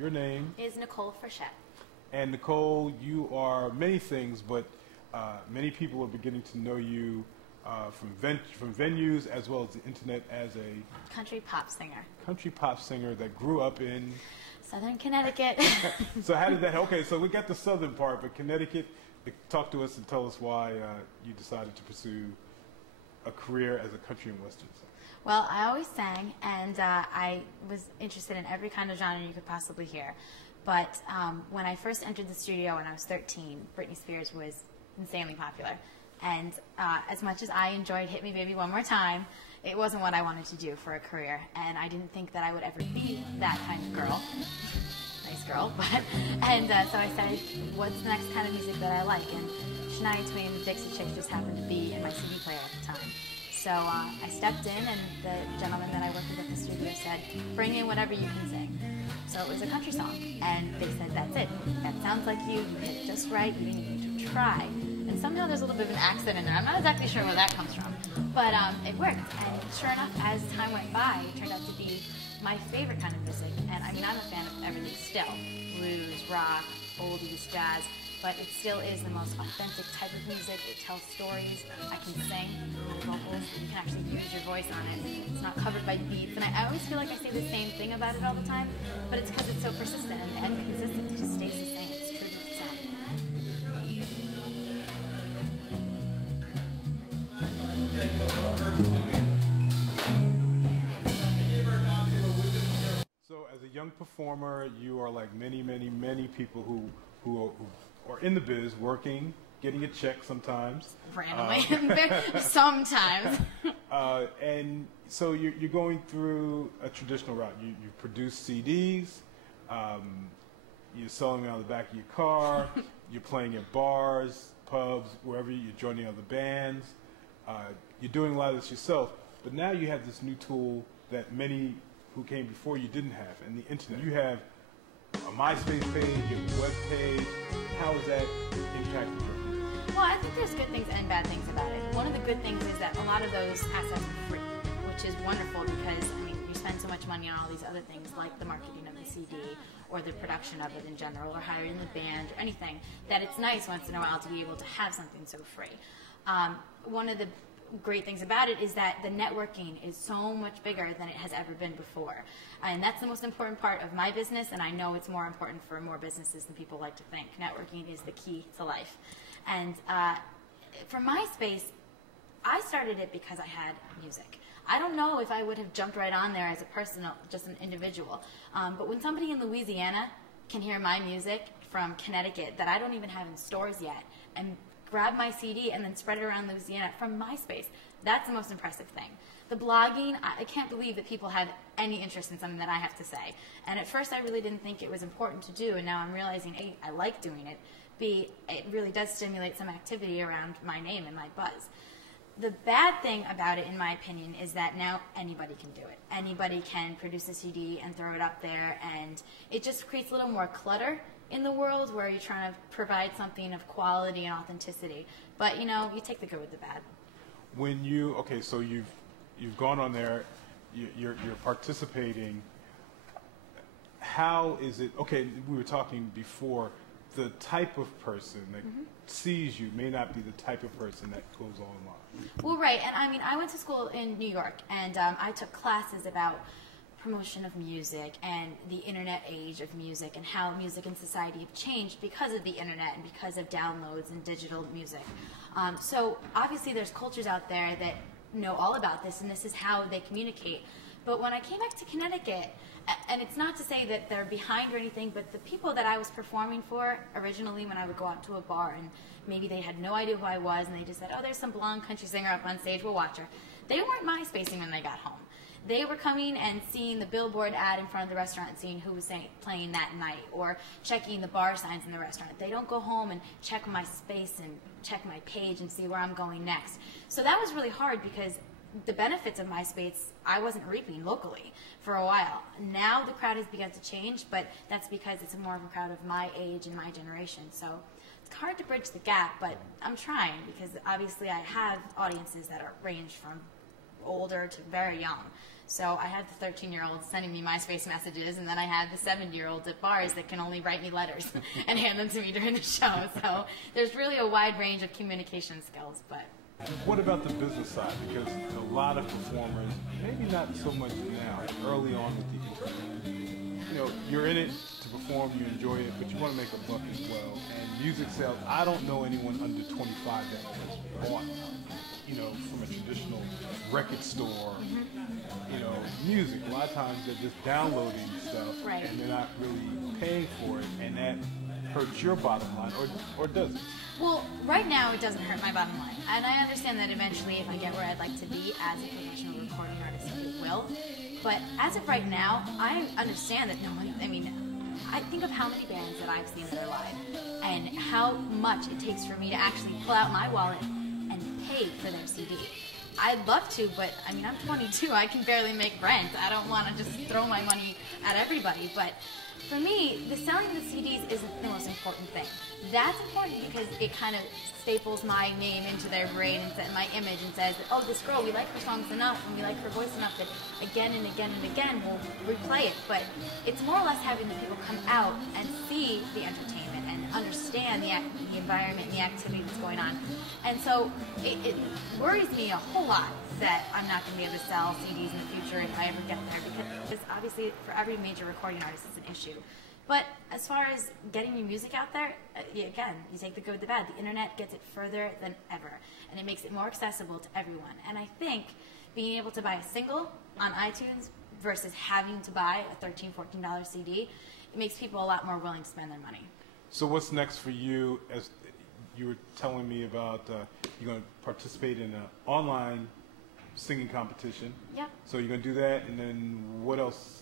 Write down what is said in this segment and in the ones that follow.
Your name is Nicole Frechette. And Nicole, you are many things, but many people are beginning to know you from venues as well as the internet as a country pop singer. Country pop singer that grew up in Southern Connecticut. So how did that? Okay, so we got the southern part, but Connecticut. Talk to us and tell us why you decided to pursue a career as a country and western singer. Well, I always sang, and I was interested in every kind of genre you could possibly hear. But when I first entered the studio when I was 13, Britney Spears was insanely popular. And as much as I enjoyed Hit Me Baby One More Time, it wasn't what I wanted to do for a career. And I didn't think that I would ever be that kind of girl. Nice girl. So I said, what's the next kind of music that I like? And Shania Twain and the Dixie Chicks just happened to be in my CD player at the time. So I stepped in, and the gentleman that I worked with at the studio said, bring in whatever you can sing. So it was a country song, and they said, that's it. That sounds like you hit it just right, you didn't need to try. And somehow there's a little bit of an accent in there. I'm not exactly sure where that comes from, but it worked. And sure enough, as time went by, it turned out to be my favorite kind of music. And I mean, I'm a fan of everything still. Blues, rock, oldies, jazz. But it still is the most authentic type of music. It tells stories. I can sing vocals. You can actually use your voice on it. It's not covered by beats. And I always feel like I say the same thing about it all the time, but it's because it's so persistent and the consistency just stays the same. It's true to itself. So as a young performer, you are like many, many, many people who are in the biz, working, getting a check sometimes. Randomly. Sometimes. And so you're going through a traditional route. You produce CDs, you're selling them out of the back of your car, you're playing at bars, pubs, wherever you're joining other bands. You're doing a lot of this yourself, but now you have this new tool that many who came before you didn't have, and the internet. You have a MySpace page, you have a web page. How has that impacted you? Well, I think there's good things and bad things about it. One of the good things is that a lot of those assets are free, which is wonderful because, I mean, you spend so much money on all these other things like the marketing of the CD or the production of it in general or hiring the band or anything, that it's nice once in a while to be able to have something so free. One of the great things about it is that the networking is so much bigger than it has ever been before. And that's the most important part of my business, and I know it's more important for more businesses than people like to think. Networking is the key to life. And for MySpace, I started it because I had music. I don't know if I would have jumped right on there as a person, just an individual. But when somebody in Louisiana can hear my music from Connecticut that I don't even have in stores yet, and grab my CD and then spread it around Louisiana from MySpace, that's the most impressive thing. The blogging, I can't believe that people have any interest in something that I have to say. And at first I really didn't think it was important to do, and now I'm realizing, A, I like doing it. B, it really does stimulate some activity around my name and my buzz. The bad thing about it, in my opinion, is that now anybody can do it. Anybody can produce a CD and throw it up there, and it just creates a little more clutter in the world where you're trying to provide something of quality and authenticity. But, you know, you take the good with the bad. When you, okay, so you've gone on there, you're participating. How is it, okay, we were talking before, the type of person that sees you may not be the type of person that goes online. Well, right, and I mean, I went to school in New York, and I took classes about promotion of music and the internet age of music and how music and society have changed because of the internet and because of downloads and digital music. So obviously there's cultures out there that know all about this, and this is how they communicate. But when I came back to Connecticut, and it's not to say that they're behind or anything, but the people that I was performing for originally when I would go out to a bar and maybe they had no idea who I was and they just said, oh, there's some blonde country singer up on stage, we'll watch her. They weren't MySpacing when they got home. They were coming and seeing the billboard ad in front of the restaurant and seeing who was playing that night, or checking the bar signs in the restaurant. They don't go home and check my space and check my page and see where I'm going next. So that was really hard because the benefits of MySpace I wasn't reaping locally for a while. Now the crowd has begun to change, but that's because it's more of a crowd of my age and my generation. So it's hard to bridge the gap, but I'm trying because obviously I have audiences that are ranged from older to very young. So I had the 13-year-olds sending me MySpace messages, and then I had the 70-year-olds at bars that can only write me letters and hand them to me during the show. So there's really a wide range of communication skills. But what about the business side? Because a lot of performers, maybe not so much now, early on with the internet, you know, you're in it to perform, you enjoy it, but you want to make a buck as well. And music sales, I don't know anyone under 25 that has bought, you know, from a traditional record store, you know, music. A lot of times they're just downloading stuff, right, and they're not really paying for it, and that hurts your bottom line, or does it? Well, right now it doesn't hurt my bottom line, and I understand that eventually, if I get where I'd like to be as a professional recording artist, it will. But as of right now, I understand that no one, I mean, I think of how many bands that I've seen that are live, and how much it takes for me to actually pull out my wallet and pay for their CD. I'd love to, but I mean, I'm 22, I can barely make rent. I don't want to just throw my money at everybody, but for me, the selling of the CDs isn't the most important thing. That's important because it kind of staples my name into their brain and my image and says, oh, this girl, we like her songs enough and we like her voice enough that again and again and again we'll replay it. But it's more or less having the people come out and see the entertainment and understand the environment and the activity that's going on. And so it worries me a whole lot that I'm not going to be able to sell CDs in the future if I ever get there, because obviously for every major recording artist it's an issue. But as far as getting your music out there, again, you take the good with the bad. The internet gets it further than ever, and it makes it more accessible to everyone. And I think being able to buy a single on iTunes versus having to buy a $13, $14 CD, it makes people a lot more willing to spend their money. So what's next for you? As you were telling me about, you're going to participate in an online singing competition. Yep. So you're going to do that, and then what else?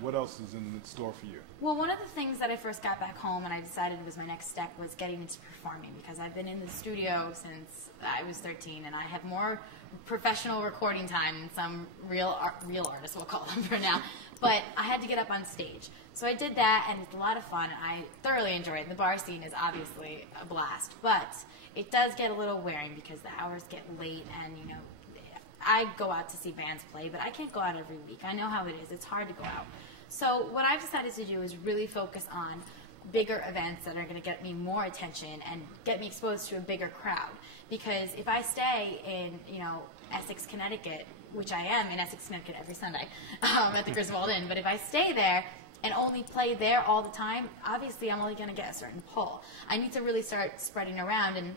What else is in store for you? Well, one of the things that I first got back home and I decided was my next step was getting into performing, because I've been in the studio since I was 13 and I have more professional recording time than some real artists, we'll call them for now. But I had to get up on stage. So I did that, and it's a lot of fun. I thoroughly enjoy it. The bar scene is obviously a blast, but it does get a little wearing because the hours get late, and, you know, I go out to see bands play, but I can't go out every week. I know how it is. It's hard to go out. So what I've decided to do is really focus on bigger events that are going to get me more attention and get me exposed to a bigger crowd. Because if I stay in, you know, Essex, Connecticut, which I am in Essex, Connecticut every Sunday at the Griswold Inn, but if I stay there and only play there all the time, obviously I'm only going to get a certain pull. I need to really start spreading around, and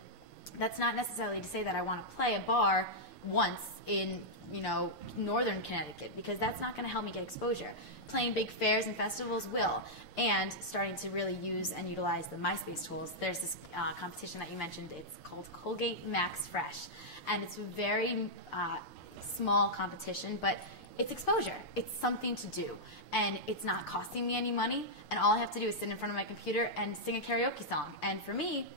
that's not necessarily to say that I want to play a bar once in, you know, northern Connecticut, because that's not going to help me get exposure. Playing big fairs and festivals will, and starting to really use and utilize the MySpace tools. There's this competition that you mentioned. It's called Colgate Max Fresh, and it's a very small competition, but it's exposure. It's something to do, and it's not costing me any money, and all I have to do is sit in front of my computer and sing a karaoke song. And for me,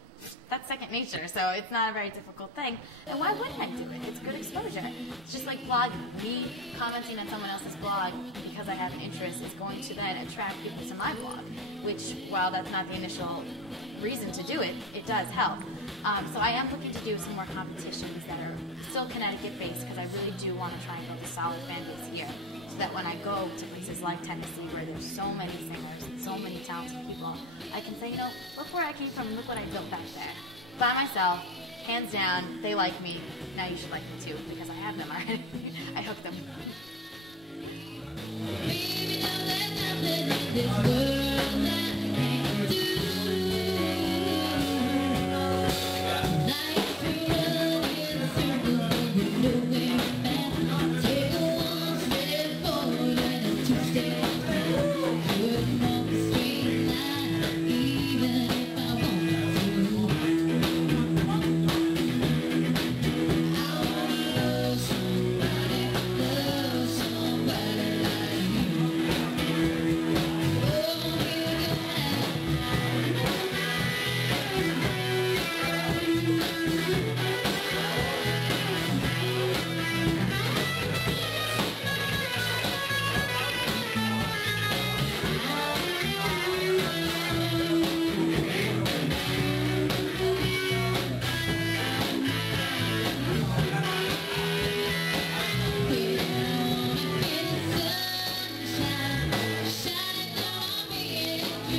that's second nature, so it's not a very difficult thing. And why wouldn't I do it? It's good exposure. It's just like blogging. Me commenting on someone else's blog because I have an interest is going to then attract people to my blog, which, while that's not the initial reason to do it, it does help. So I am looking to do some more competitions that are still Connecticut-based, because I really do want to try and build a solid fan base here, so that when I go to places like Tennessee, where there's so many singers and so many talented people, I can say, you know, look where I came from and look what I built back there. By myself, hands down, they like me. Now you should like me too, because I have them already. I hooked them.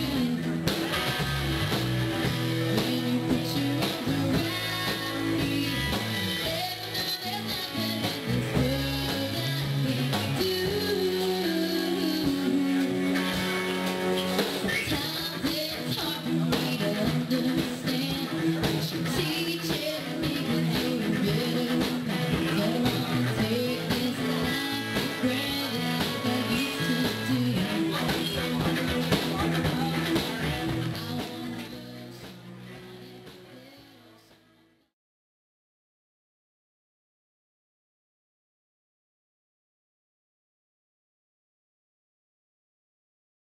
Bye.